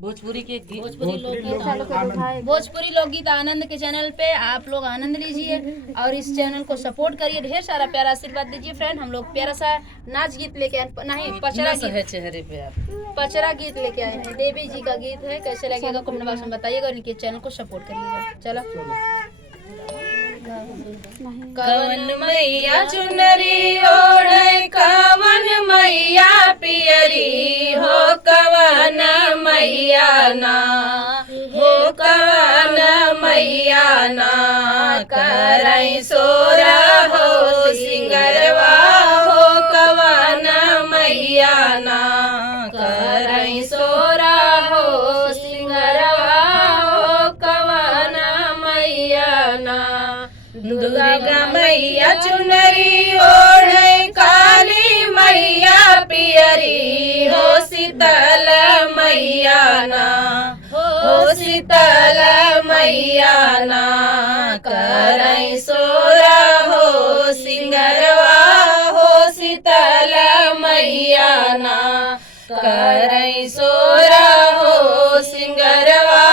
भोजपुरी लोकगीत आनंद के चैनल पे आप लोग आनंद लीजिए और इस चैनल को सपोर्ट करिए, ढेर सारा प्यारा आशीर्वाद दीजिए। फ्रेंड, हम लोग प्यारा सा नाच गीत लेके आए, नहीं पचरा गीत है, चेहरे पे पचरा गीत लेके आए हैं। देवी जी का गीत है, कैसे लगेगा कमेंट बॉक्स में बताइएगा और इनके चैनल को सपोर्ट करिएगा। चलो कवन मैया चुनरी ओढ़े, कवन मैया पियरी हो, कवन मैया ना हो, कवन मैया ना करई सोरा हो सिंगरवा हो, कवन मैया ना करई सोरा हो सिंगरवा हो, कवन मैया ना। दुर्गा मैया चुनरी ओढ़े, काली मैया पियरी हो, शीतल मैया ना हो, शीतल मैया ना करई सोरा हो सिंगरवा हो, शीतल मैया ना करई सोरा हो सिंगरवा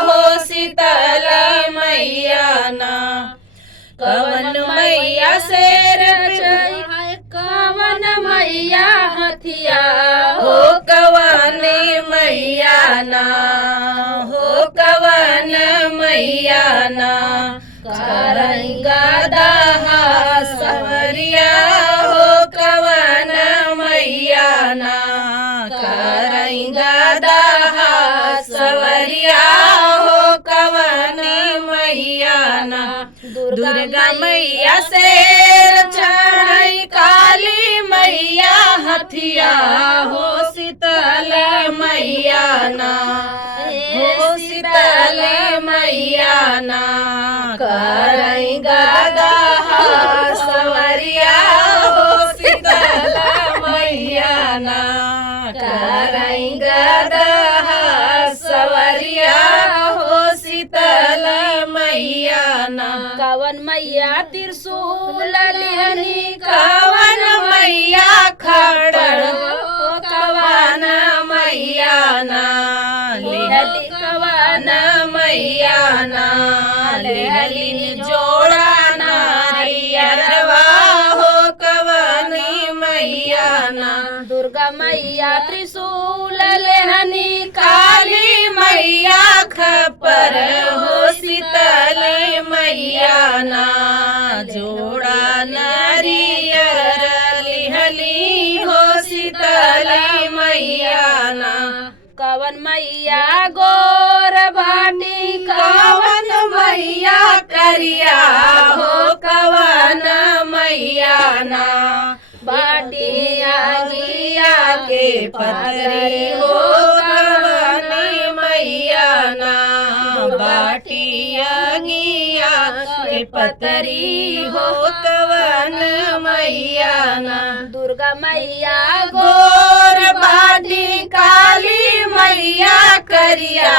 हो, शीतल मैया ना। कवन मैया शेर चढ़ाए, कवन मैया हथिया हो, कवन मैया ना हो, कवन मैया ना करई गदा सवरिया हो, कवन मैया ना करई गदा सवरिया हो, कवन मैया ना। दुर्गा मैया शेर चढ़ाई, काली मैया हथिया हो, शीतल मैया ना हो, शीतल मैया ना करई गदा सवरिया हो, शीतल मैया ना करई गदा सवरिया हो, शीतल मैया ना। कवन मैया त्रिशूल लिहनी, कवन मैया खड़ड़ हो, कवन मैया ना लिहली, कवन मैया ना लिहली जोड़ा नारियरवा हो, कवन मैया ना। दुर्गा मैया त्रिशूल लेहनी, काली मैया खपर हो, शीतल मैया ना जोड़ा नारियर लिहली हो, शीतल मैया ना। कवन मैया गोर बाटी, कवन मैया करिया हो, कवन मैया ना बाटिया गिया के पतरी हो, कवन मैया ना बाटिया गिया के पतरी हो, कवन मैया ना। दुर्गा मैया गोर बाटी, काली मैया करिया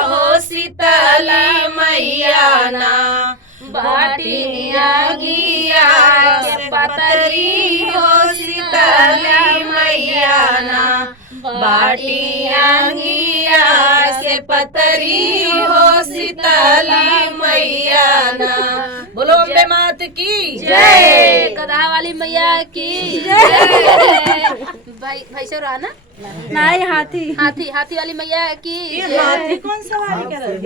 हो, शीतल मैया ना बाटिया गिया के पतरी हो, शीतल मैया ना बाटिया गिया से पतरी हो, शीतल मैया ना। बोलो अम्बे मात की जय, गधा वाली मैया की जय। भैंसो रहा ना, नहीं हाथी वाली मैया की। हाथी कौन सवारी कर रहा है?